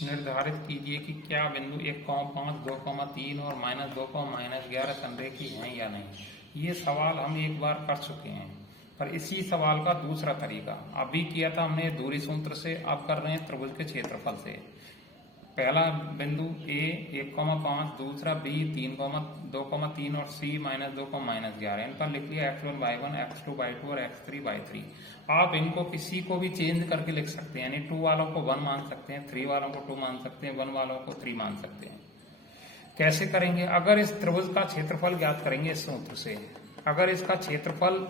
निर्धारित कीजिए कि क्या बिंदु 1,5, 2,3 और -2, -11 संरेखी हैं या नहीं। ये सवाल हम एक बार कर चुके हैं, पर इसी सवाल का दूसरा तरीका अभी किया था हमने दूरी सूत्र से, अब कर रहे हैं त्रिभुज के क्षेत्रफल से। पहला बिंदु ए 1,5, दूसरा बी 2,3 और सी -2, -11। इन पर लिख लिया x1 y1, x2 y2 और x3 y3। आप इनको किसी को भी चेंज करके लिख सकते हैं, यानी 2 वालों को 1 मान सकते हैं, 3 वालों को 2 मान सकते हैं, 1 वालों को 3 मान सकते हैं। कैसे करेंगे? अगर इस त्रिभुज का क्षेत्रफल ज्ञात करेंगे इस सूत्र से। अगर इसका क्षेत्रफल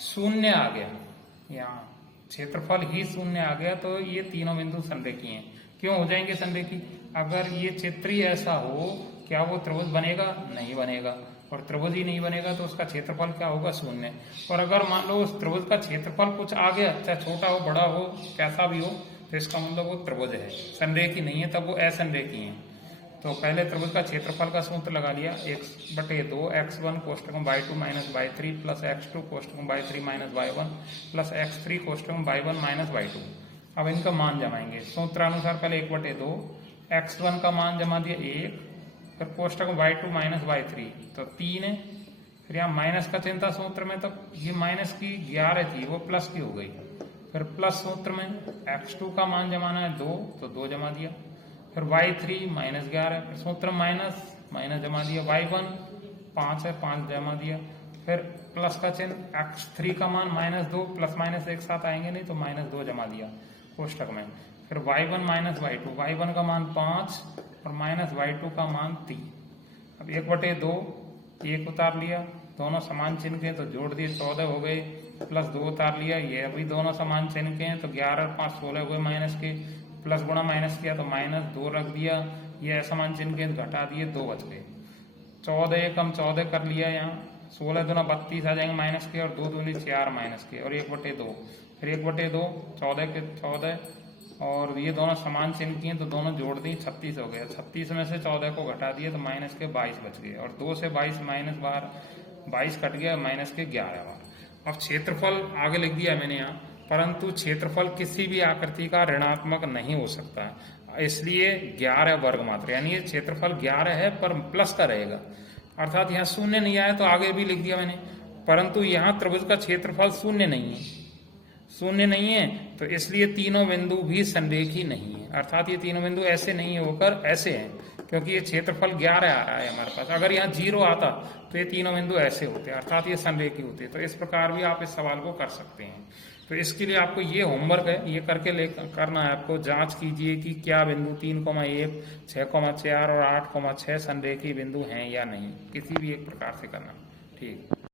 शून्य आ गया, यहाँ क्षेत्रफल ही शून्य आ गया, तो ये तीनों बिंदु संरेखी हैं। क्यों हो जाएंगे संरेखी? अगर ये क्षेत्र ही ऐसा हो, क्या वो त्रिभुज बनेगा? नहीं बनेगा। और त्रिभुज ही नहीं बनेगा तो उसका क्षेत्रफल क्या होगा? शून्य। और अगर मान लो उस त्रिभुज का क्षेत्रफल कुछ आ गया, चाहे छोटा हो बड़ा हो कैसा भी हो, तो इसका मतलब वो त्रिभुज है, संरेखी नहीं है, तब वो असंरेखी है। तो पहले त्रिभुज का क्षेत्रफल का सूत्र लगा लिया, 1/2 x1 कोष्टक y2 - y3 plus x2 कोष्टक y3 - y1 plus x3 कोष्टक y1 - y2। अब इनका मान जमाएंगे सूत्रानुसार। पहले 1/2 x1 का मान जमा दिया 1, फिर कोष्टक y2 - y3 तो 3 है, फिर यहाँ माइनस का चिन्ह था सूत्र में, तो ये माइनस की 11 थी वो प्लस की हो गई। फिर प्लस सूत्र में x2 का मान जमाना है 2, तो 2 जमा दिया, फिर y3 -11, फिर सूत्र माइनस जमा दिया, y1 5 है 5 जमा दिया, फिर प्लस का चिन्ह x3 का मान -2, प्लस माइनस एक साथ आएंगे नहीं तो -2 जमा दिया कोष्टक में, फिर y1 - y2, y1 का मान 5 और -y2 का मान 3। अब 1/2 1 उतार लिया, दोनों समान चिन्ह के तो जोड़ दिए 14 हो गए, प्लस 2 उतार लिया, ये अभी दोनों समान चिन्ह के हैं तो 11 और 5 16 हुए माइनस के, प्लस गुणा माइनस किया तो -2 रख दिया, ये असमान चिन्ह के घटा दिए, 2 बच गए। 14 कम 14 कर लिया, यहाँ 16 दूना 32 आ जाएंगे माइनस के, और 2 दूनी 4 माइनस के, और 1/2, फिर 1/2 14 के 14, और ये दोनों समान चिन्ह की हैं तो दोनों जोड़ दी 36 हो गया। 36 में से 14 को घटा दिए तो माइनस के 22 बच गए, और 2 से 22 माइनस बार 22 कट गया, माइनस के 11 बार। अब क्षेत्रफल आगे लिख दिया मैंने यहाँ, परंतु क्षेत्रफल किसी भी आकृति का ऋणात्मक नहीं हो सकता, इसलिए 11 वर्ग मात्र, यानी ये क्षेत्रफल 11 है पर प्लस का रहेगा। अर्थात यहाँ शून्य नहीं आया तो आगे भी लिख दिया मैंने, परंतु यहाँ त्रिभुज का क्षेत्रफल शून्य नहीं है, शून्य नहीं है, तो इसलिए तीनों बिंदु भी संरेखी नहीं है। अर्थात ये तीनों बिंदु ऐसे नहीं होकर ऐसे हैं, क्योंकि ये क्षेत्रफल 11 आ रहा है हमारे पास। अगर यहाँ 0 आता तो ये तीनों बिंदु ऐसे होते, अर्थात ये संरेखी होते। तो इस प्रकार भी आप इस सवाल को कर सकते हैं। तो इसके लिए आपको ये होमवर्क है, ये करके करना है आपको। जांच कीजिए कि क्या बिंदु 3,1, 6,4 और 8,6 संरेखी बिंदु हैं या नहीं, किसी भी एक प्रकार से करना। ठीक।